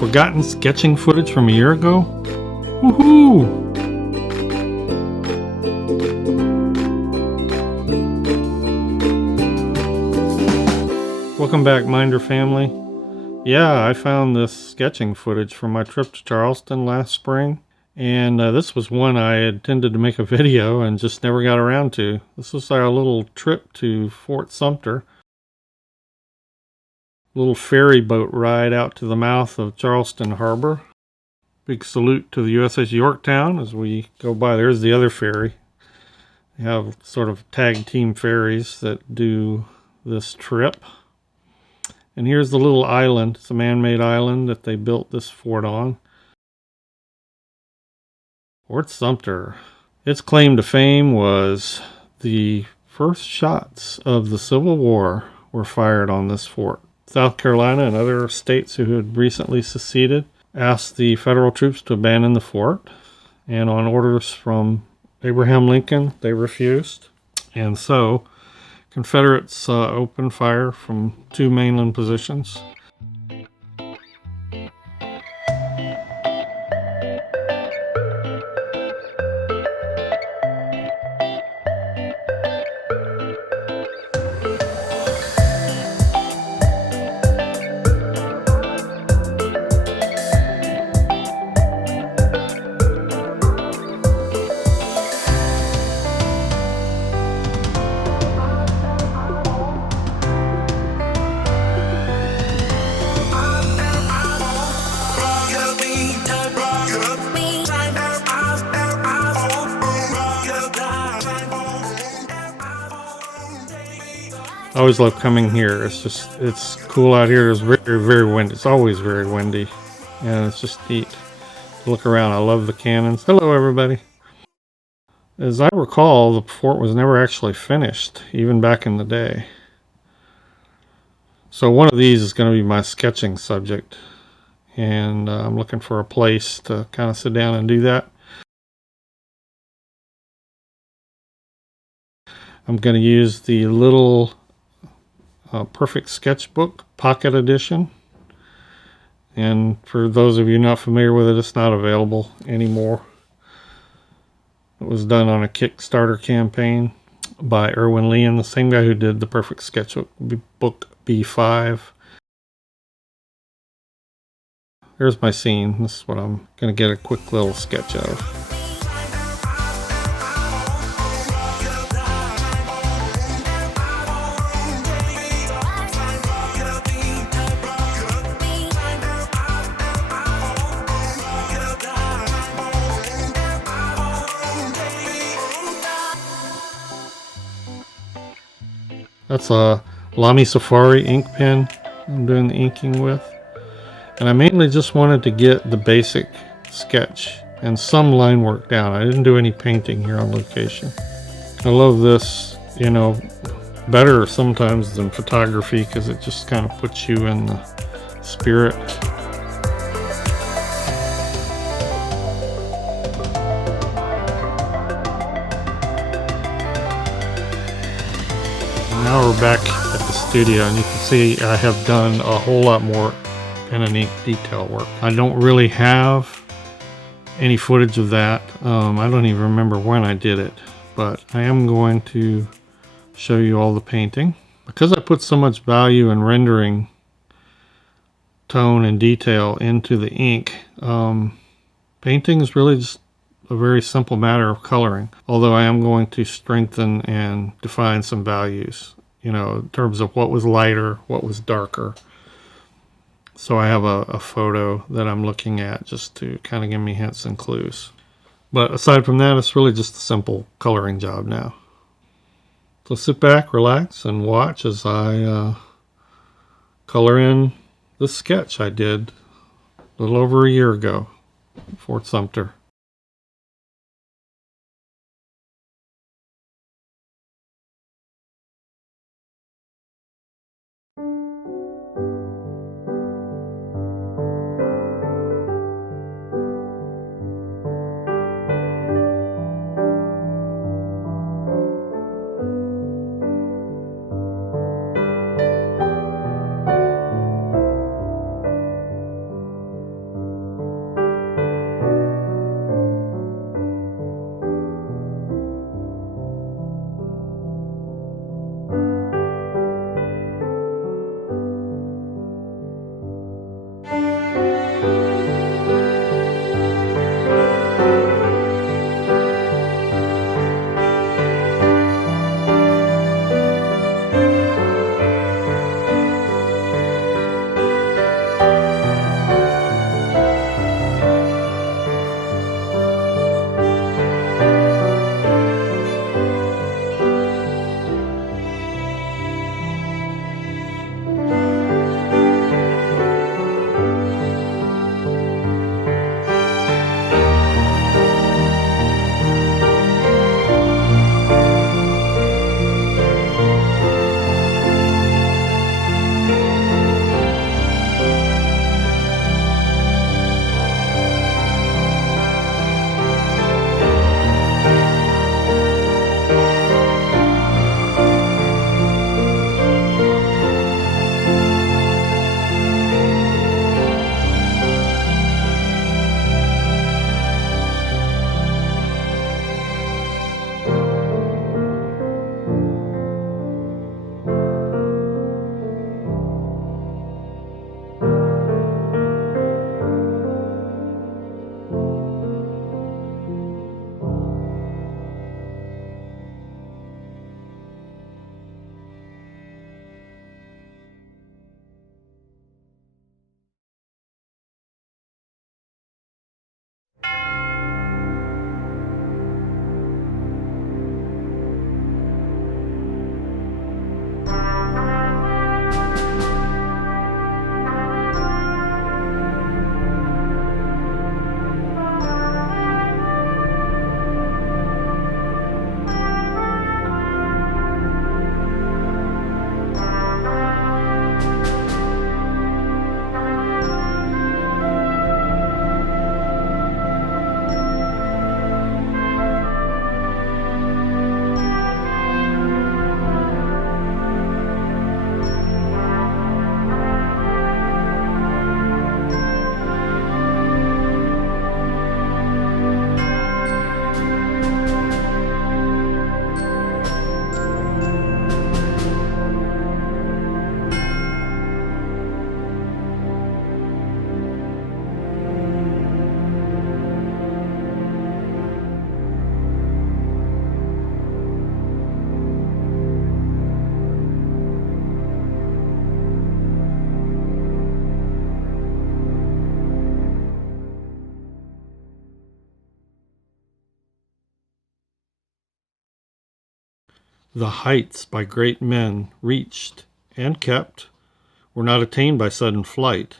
Forgotten sketching footage from a year ago? Woohoo! Welcome back, Minder family. Yeah, I found this sketching footage from my trip to Charleston last spring. And this was one I intended to make a video and just never got around to. This was our little trip to Fort Sumter. Little ferry boat ride out to the mouth of Charleston Harbor. Big salute to the USS Yorktown as we go by. There's the other ferry. They have sort of tag team ferries that do this trip. And here's the little island. It's a man-made island that they built this fort on. Fort Sumter. Its claim to fame was the first shots of the Civil War were fired on this fort. South Carolina and other states who had recently seceded asked the federal troops to abandon the fort, and on orders from Abraham Lincoln, they refused. And so Confederates opened fire from 2 mainland positions. I always love coming here. It's cool out here. It's very, very windy. It's always very windy. And it's just neat to look around. I love the cannons. Hello, everybody. As I recall, the fort was never actually finished, even back in the day. So one of these is going to be my sketching subject. And I'm looking for a place to kind of sit down and do that. I'm going to use the little Perfect Sketchbook Pocket Edition. And for those of you not familiar with it, it's not available anymore. It was done on a Kickstarter campaign by Irwin Leon, the same guy who did the Perfect Sketchbook Book B5. Here's my scene. This is what I'm going to get a quick little sketch of. That's a Lamy Safari ink pen I'm doing the inking with. And I mainly just wanted to get the basic sketch and some line work down. I didn't do any painting here on location. I love this, you know, better sometimes than photography because it just kind of puts you in the spirit. Now we're back at the studio, and you can see I have done a whole lot more pen and ink detail work. I don't really have any footage of that. I don't even remember when I did it, but I am going to show you all the painting. Because I put so much value in rendering tone and detail into the ink, painting is really just a very simple matter of coloring, although I am going to strengthen and define some values, you know, in terms of what was lighter, what was darker. So I have a photo that I'm looking at just to kind of give me hints and clues. But aside from that, it's really just a simple coloring job now. So sit back, relax, and watch as I color in the sketch I did a little over a year ago, Fort Sumter. The heights by great men reached and kept were not attained by sudden flight,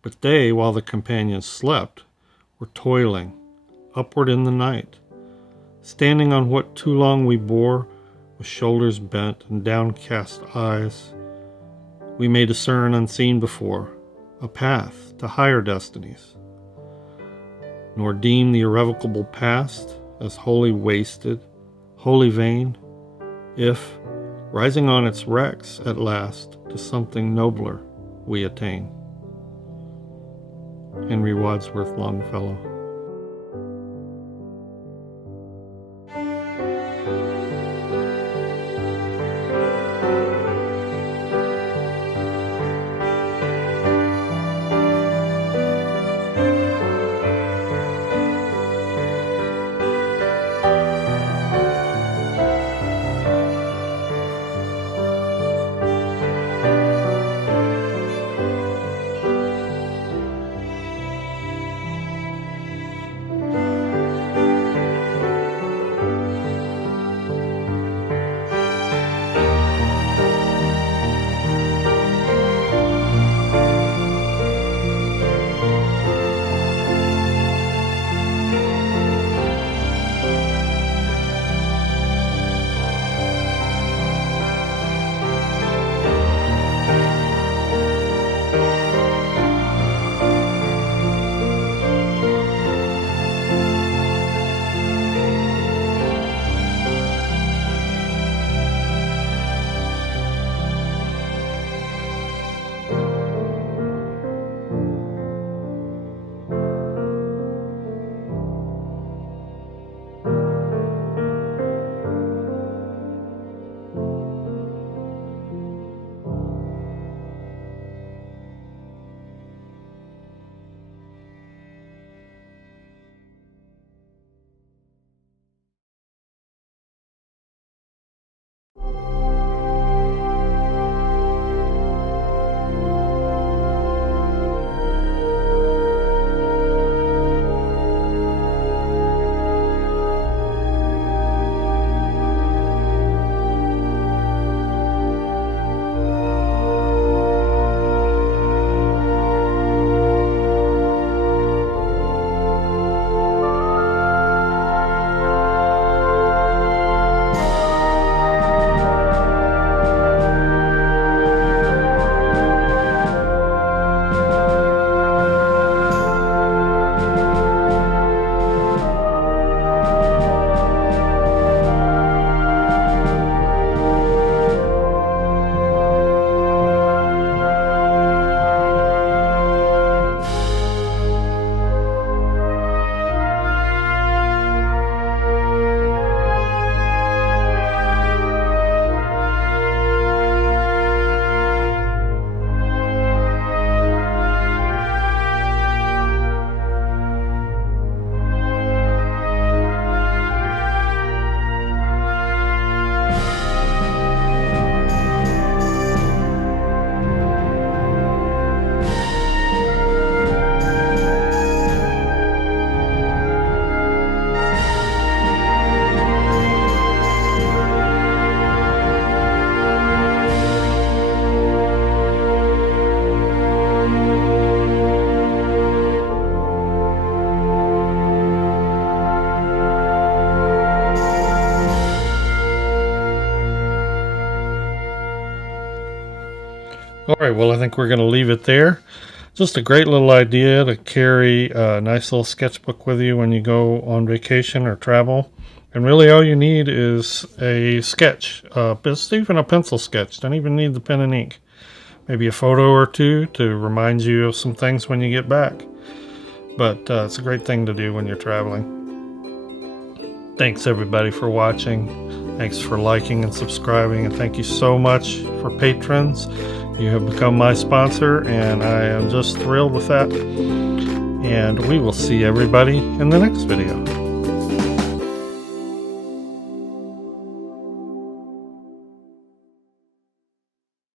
but they, while the companions slept, were toiling upward in the night. Standing on what too long we bore, with shoulders bent and downcast eyes, we may discern unseen before a path to higher destinies, nor deem the irrevocable past as wholly wasted, wholly vain, if, rising on its wrecks at last to something nobler, we attain. Henry Wadsworth Longfellow. All right, well, I think we're going to leave it there. Just a great little idea to carry a nice little sketchbook with you when you go on vacation or travel. And really all you need is a sketch, just even a pencil sketch. Don't even need the pen and ink. Maybe a photo or two to remind you of some things when you get back. But it's a great thing to do when you're traveling. Thanks everybody for watching. Thanks for liking and subscribing. And thank you so much for patrons. You have become my sponsor, and I am just thrilled with that. And we will see everybody in the next video.